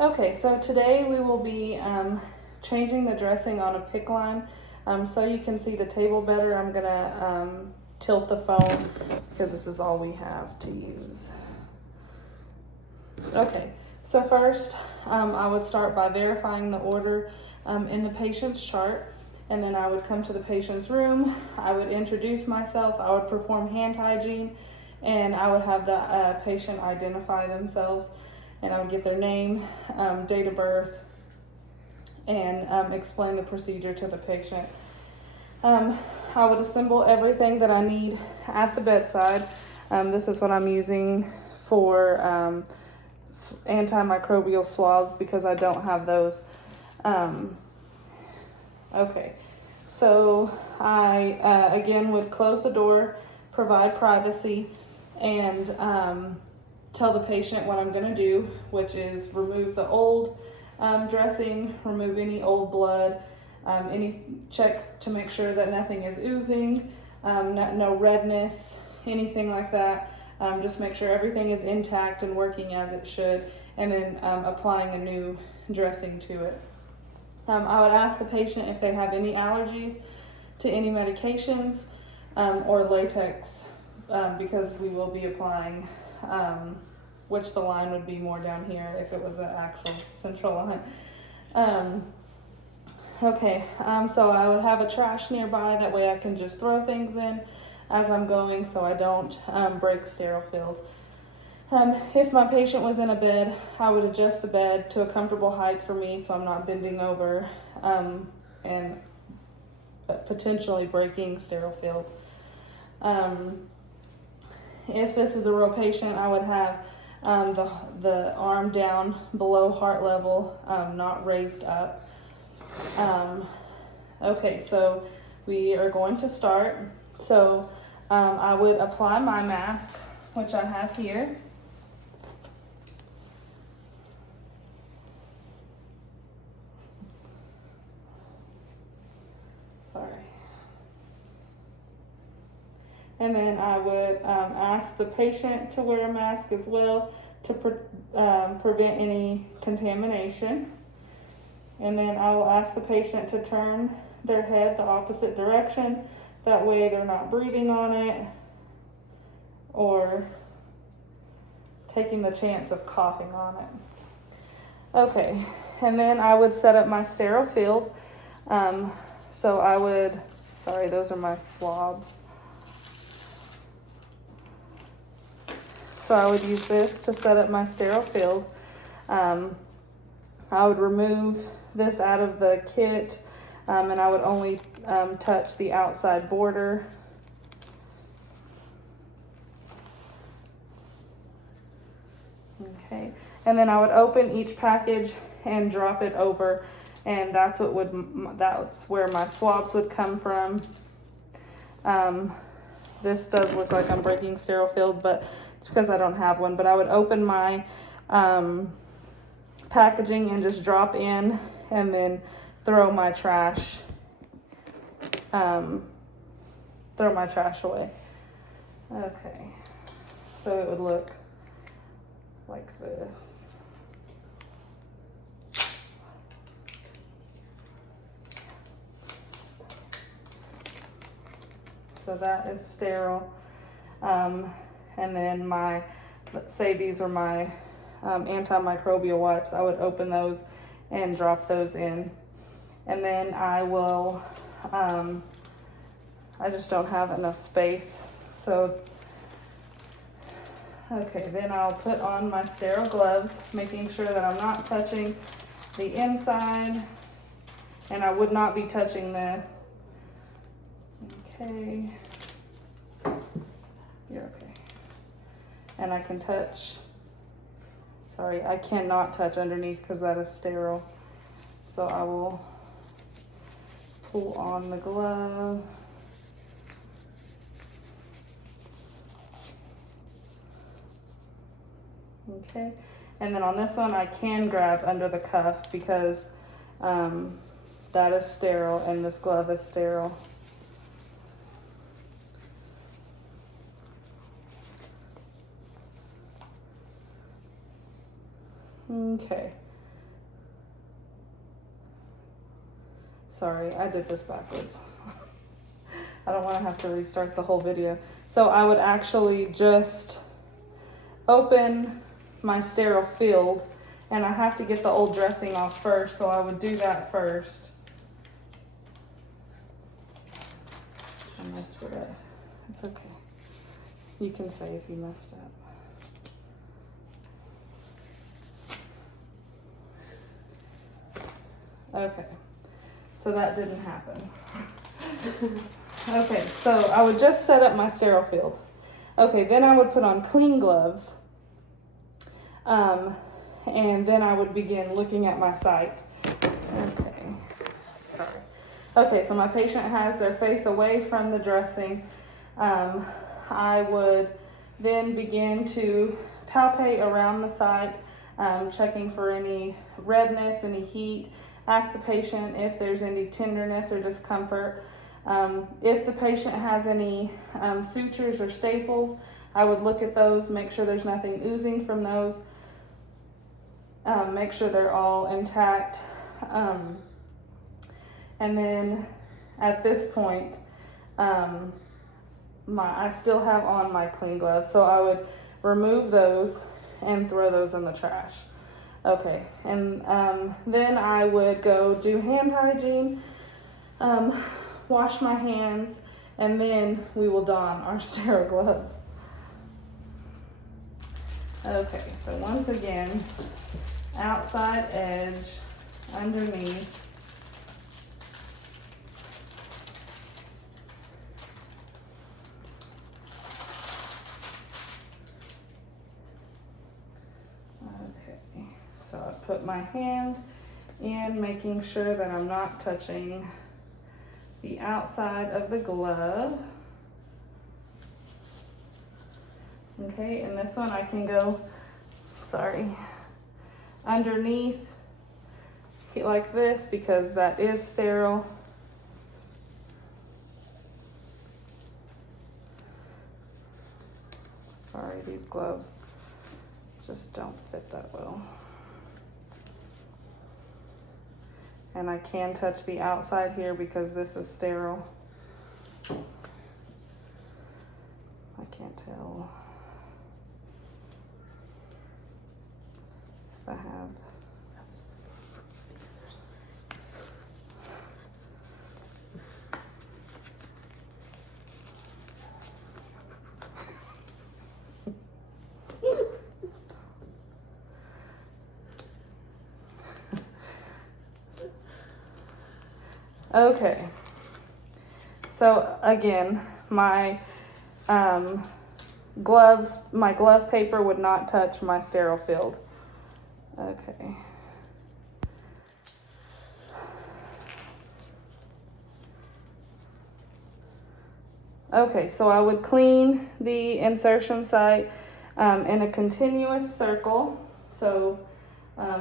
Okay, so today we will be changing the dressing on a Picc Line. So you can see the table better, I'm gonna tilt the phone because this is all we have to use. Okay, so first I would start by verifying the order in the patient's chart, and then I would come to the patient's room, I would introduce myself, I would perform hand hygiene, and I would have the patient identify themselves, and I would get their name, date of birth, and explain the procedure to the patient. I would assemble everything that I need at the bedside. This is what I'm using for antimicrobial swabs because I don't have those. Okay, so I again would close the door, provide privacy, and tell the patient what I'm going to do, which is remove the old dressing, remove any old blood, check to make sure that nothing is oozing, no redness, anything like that. Just make sure everything is intact and working as it should, and then applying a new dressing to it. I would ask the patient if they have any allergies to any medications or latex, because we will be applying, which the line would be more down here if it was an actual central line. Okay, so I would have a trash nearby, that way I can just throw things in as I'm going so I don't break sterile field. If my patient was in a bed, I would adjust the bed to a comfortable height for me so I'm not bending over and potentially breaking sterile field. If this is a real patient, I would have the arm down below heart level, not raised up. Okay, so we are going to start. So I would apply my mask, which I have here. Sorry. And then I would ask the patient to wear a mask as well to prevent any contamination. And then I will ask the patient to turn their head the opposite direction. That way they're not breathing on it or taking the chance of coughing on it. Okay, and then I would set up my sterile field. So I would, sorry, those are my swabs. So I would use this to set up my sterile field. I would remove this out of the kit, and I would only touch the outside border. Okay, and then I would open each package and drop it over, and that's where my swabs would come from. This does look like I'm breaking sterile field, but it's because I don't have one. But I would open my packaging and just drop in, and then throw my trash away. Okay, so it would look like this. So that is sterile. And then let's say these are my antimicrobial wipes. I would open those and drop those in. And then I will, I just don't have enough space. So, okay, then I'll put on my sterile gloves, making sure that I'm not touching the inside, and I would not be touching okay, you're okay. And I can touch, sorry, I cannot touch underneath because that is sterile. So I will pull on the glove. Okay, and then on this one I can grab under the cuff because that is sterile and this glove is sterile. Okay, Sorry, I did this backwards. I don't want to have to restart the whole video. So I would actually just open my sterile field, and I have to get the old dressing off first, so I would do that first. I messed with it. It's okay. You can say if you messed up. Okay, so that didn't happen. Okay, so I would just set up my sterile field. Okay, then I would put on clean gloves. And then I would begin looking at my site. Okay, sorry. Okay, so my patient has their face away from the dressing. I would then begin to palpate around the site, checking for any redness, any heat. Ask the patient if there's any tenderness or discomfort. If the patient has any sutures or staples, I would look at those, make sure there's nothing oozing from those, make sure they're all intact. And then at this point, I still have on my clean gloves, so I would remove those and throw those in the trash. Okay, and then I would go do hand hygiene, wash my hands, and then we will don our sterile gloves. Okay, so once again, outside edge, underneath. Okay, so I put my hand in, making sure that I'm not touching the outside of the glove. Okay, and this one I can go, underneath like this because that is sterile. Sorry, these gloves just don't fit that well. And I can touch the outside here because this is sterile. I can't tell if I have. Okay, so again, my gloves, my glove paper would not touch my sterile field. Okay. Okay, so I would clean the insertion site in a continuous circle. So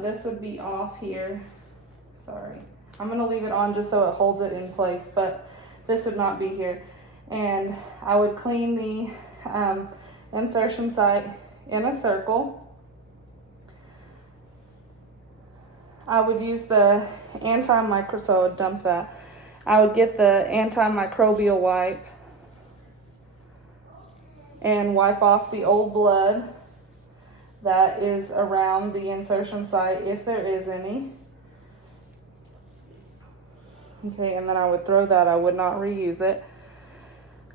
this would be off here. Sorry. I'm going to leave it on just so it holds it in place, but this would not be here. And I would clean the insertion site in a circle. I would use the antimicrobial, so I would dump that. I would get the antimicrobial wipe and wipe off the old blood that is around the insertion site, if there is any. Okay, and then I would throw that. I would not reuse it.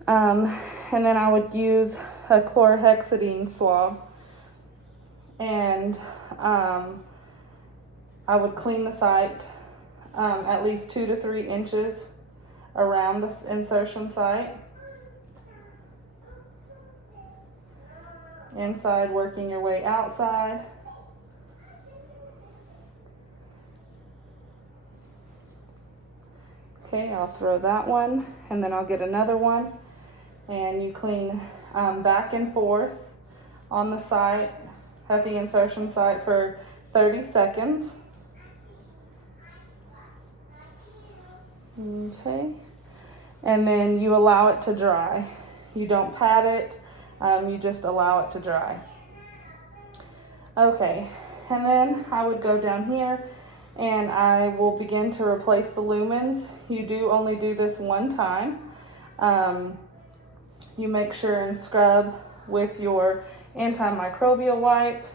And then I would use a chlorhexidine swab, and I would clean the site at least 2 to 3 inches around the insertion site. Inside, working your way outside. Okay, I'll throw that one, and then I'll get another one, and you clean back and forth on the site, at the insertion site for 30 seconds. Okay, and then you allow it to dry. You don't pat it, you just allow it to dry. Okay, and then I would go down here and I will begin to replace the lumens. You do only do this one time. You make sure and scrub with your antimicrobial wipe.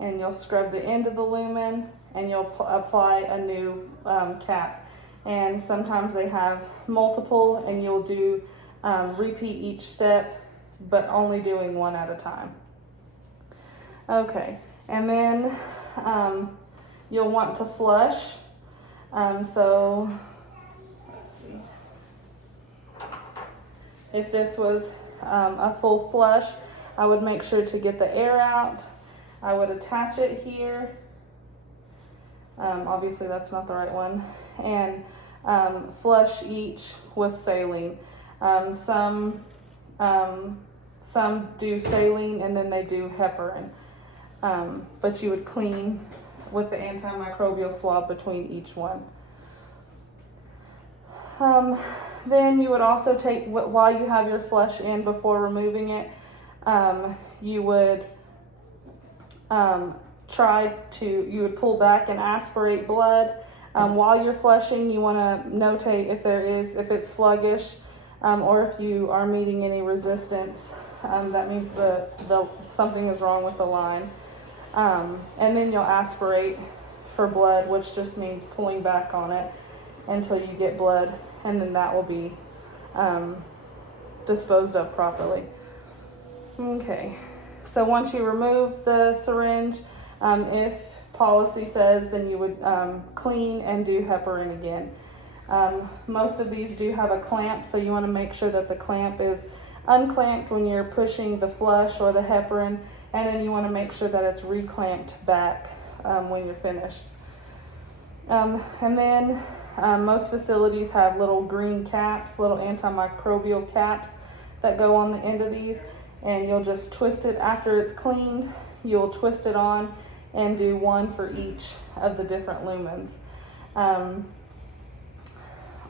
And you'll scrub the end of the lumen, and you'll apply a new cap. And sometimes they have multiple, and you'll do repeat each step, but only doing one at a time. Okay, and then you'll want to flush. So let's see. If this was a full flush, I would make sure to get the air out. I would attach it here. Obviously that's not the right one. And flush each with saline. Some do saline and then they do heparin. But you would clean with the antimicrobial swab between each one. Then you would also take, while you have your flush in before removing it, you would you would pull back and aspirate blood. While you're flushing, you want to notate if it's sluggish, or if you are meeting any resistance. That means something is wrong with the line. And then you'll aspirate for blood, which just means pulling back on it until you get blood, and then that will be disposed of properly. Okay. So once you remove the syringe, if policy says, then you would clean and do heparin again. Most of these do have a clamp, so you want to make sure that the clamp is unclamped when you're pushing the flush or the heparin, and then you want to make sure that it's reclamped back when you're finished. And then most facilities have little green caps, little antimicrobial caps that go on the end of these. And you'll just twist it after it's cleaned. You'll twist it on and do one for each of the different lumens.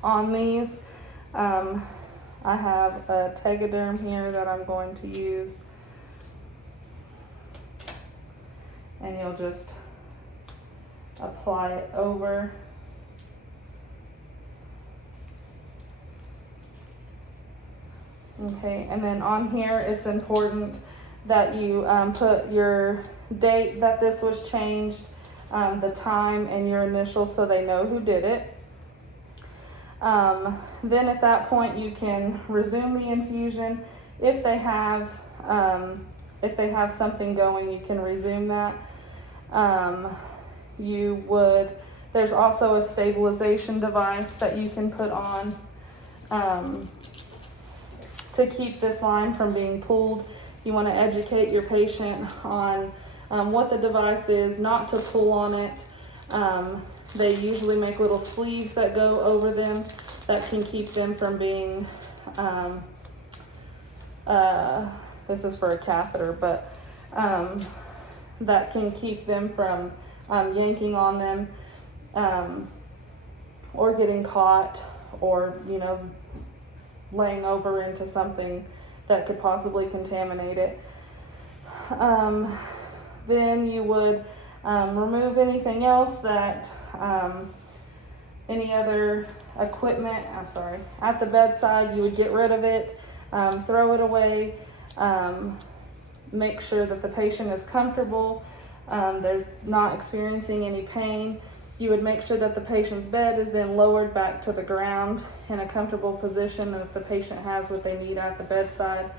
On these, I have a Tegaderm here that I'm going to use. And you'll just apply it over. Okay, and then on here, it's important that you put your date that this was changed, the time, and your initials so they know who did it. Then at that point, you can resume the infusion. If they have something going, you can resume that. There's also a stabilization device that you can put on to keep this line from being pulled. You want to educate your patient on what the device is, not to pull on it. They usually make little sleeves that go over them that can keep them from being, this is for a catheter, but that can keep them from yanking on them or getting caught, or laying over into something that could possibly contaminate it. Then you would remove anything else that, any other equipment, at the bedside. You would get rid of it, throw it away, make sure that the patient is comfortable, they're not experiencing any pain. You would make sure that the patient's bed is then lowered back to the ground in a comfortable position, and if the patient has what they need at the bedside.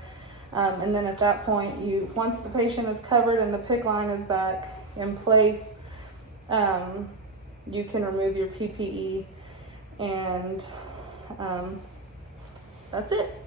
And then at that point, once the patient is covered and the Picc Line is back in place, you can remove your PPE, and that's it.